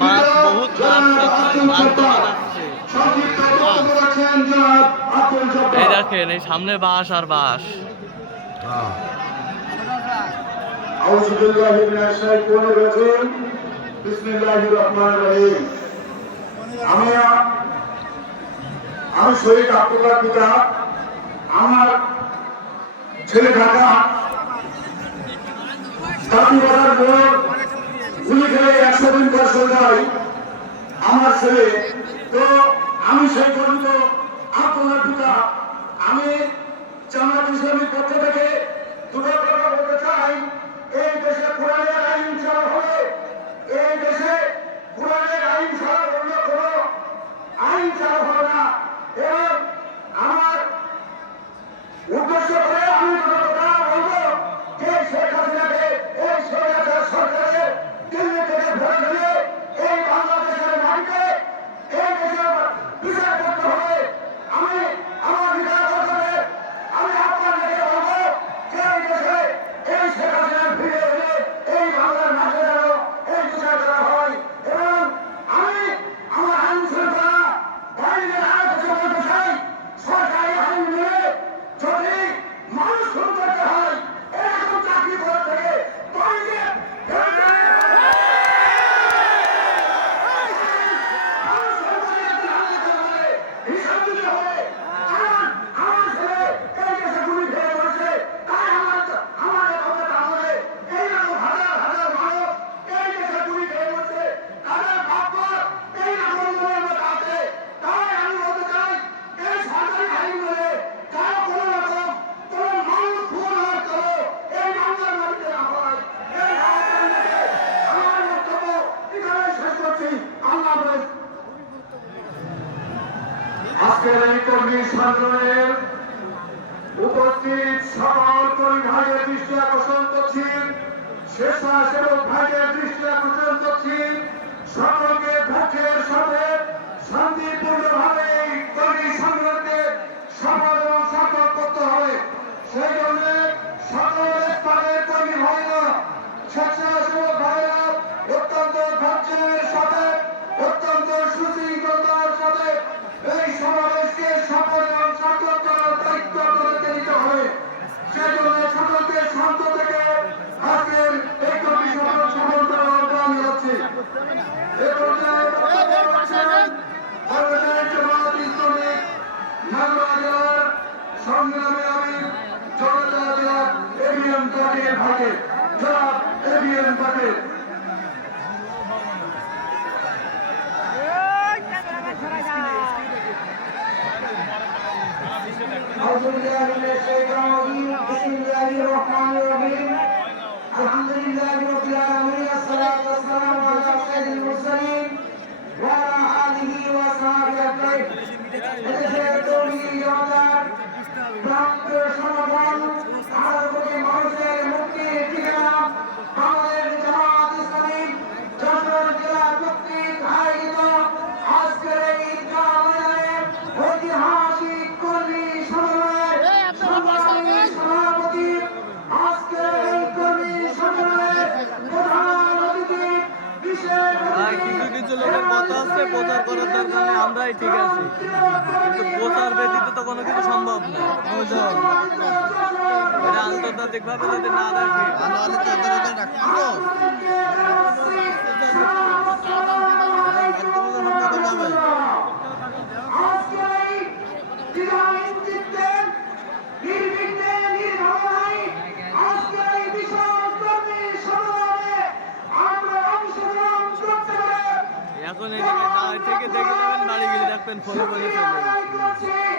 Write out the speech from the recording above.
বাস বহুত এই দেখেন এই সামনে বাস আর বাস। আমি শহীদ আব্দুল্লাহ পিতা, আমার ছেলে ঢাকা কাটিবাজার মোড় গুলি খেলে 100 দিন পর সন্ধ্যায় আমার ছেলে। তো আমি সেই পর্যন্ত আব্দুল্লাহ পিতা, আমি জামায়াত ইসলামীর পক্ষ থেকে দুটো কথা বলতে চাই। এই দেশে কোরআনের আইন চালু হবে, এই দেশে কোরআনের আইন ছাড়া অন্য কোনো আইন চালু হবে না। এবং আমার উদ্দেশ্য করে আমি দুটো কথা বলবো যে শেখ হাসিনাকে এই সরকারের দিল্লি থেকে ভরে দিলে এই বাংলাদেশের মাটিতে এই দেশের বিচার করতে হবে। আমি আমার বিচার করতে আমি আপনার লেগে বলবো যে এই দেশে এই শেখ হাসিনা ফিরে এলে এই বাংলার মাঠে যেন এই বিচার করা হয়। এবং আমি আমার আইন শৃঙ্খলা বাহিনীর আরো কিছু বলতে চাই, সরকারি আইন নিয়ে যদি মানুষ খুন করতে হয় এরকম চাকরি করা থেকে হিসাব দিতে হবে। কারণ আমার ছেলে এই দেশে গুলি খেয়ে বসে, তাই আমাদের ক্ষমতা আমলে এইরকম হাজার হাজার মানুষ এই দেশে গুলি খেয়ে বসে, তাদের ভাগ্য এইরকম মতো আছে। তাই আমি বলতে চাই এই সরকারি আইন বলে কারো কোনো রকম কোন মানুষ খুন হওয়ার করো এই বাংলার মাটিতে না হয়। এই আহ্বান রেখে আমার বক্তব্য এখানে শেষ করছি। আল্লাহ হাফেজ। আজকের এই কর্মী সম্মেলনের উপস্থিত সকল কর্মী ভাইয়ের দৃষ্টি আকর্ষণ করছি, স্বেচ্ছাসেবক ভাইয়ের দৃষ্টি আকর্ষণ করছি, সকলকে ধৈর্যের সাথে শান্তিপূর্ণভাবে এই কর্মী সম্মেলনকে সফল এবং সার্থক করতে হবে। সেই জন্য সকল স্তরের কর্মী ভাইরা, স্বেচ্ছাসেবক ভাইরা অত্যন্ত ধৈর্যের সাথে, অত্যন্ত সুশৃঙ্খলতার সাথে এই সমাবেশকে সফল এবং সার্থক করার দায়িত্ব তাদেরকে নিতে হবে। সেই জন্য সকলকে শান্ত থেকে আজকের এই কর্মী সম্মেলন সফল করার আহ্বান জানাচ্ছি। এ পর্যায়ে বক্তব্য রাখছেন বাংলাদেশ জামায়াত ইসলামী মাগুরা জেলার সংগ্রামী আমির জনতা জনাব এবিএম তাকির ভাইকে। জনাব এবিএম তাকির। أعوذ بالله من الشيطان الرجيم بسم الله الرحمن الرحيم الحمد لله رب العالمين الصلاة والسلام على سيد المرسلين وعلى آله وصحبه أجمعين এদেশের তৌহিদি জনতার প্রান্তীয় সমাগম আরো কোটি মানুষের মুক্তির ঠিকানা বাংলাদেশ জামায়াত ইসলামী যশোর জেলা কর্তৃক আয়োজিত আজকের এই ঈদগাহ ময়দানে ঐতিহাসিক কর্মী সম্মেলনের সংগ্রামী সভাপতি, আজকের এই কর্মী সম্মেলনের প্রধান অতিথি, বিশেষ কিছু লোকের কথা আছে প্রচার করার দরকার নেই, আমরাই ঠিক আছি, কিন্তু প্রচার ব্যতীত তো কোনো কিছু সম্ভব না। এটা আন্তর্জাতিক ভাবে যদি না রাখি এখন এদিকে দাঁড়ায় থেকে দেখে যাবেন, বাড়ি গিয়ে দেখবেন ফোনে ফোনে চলে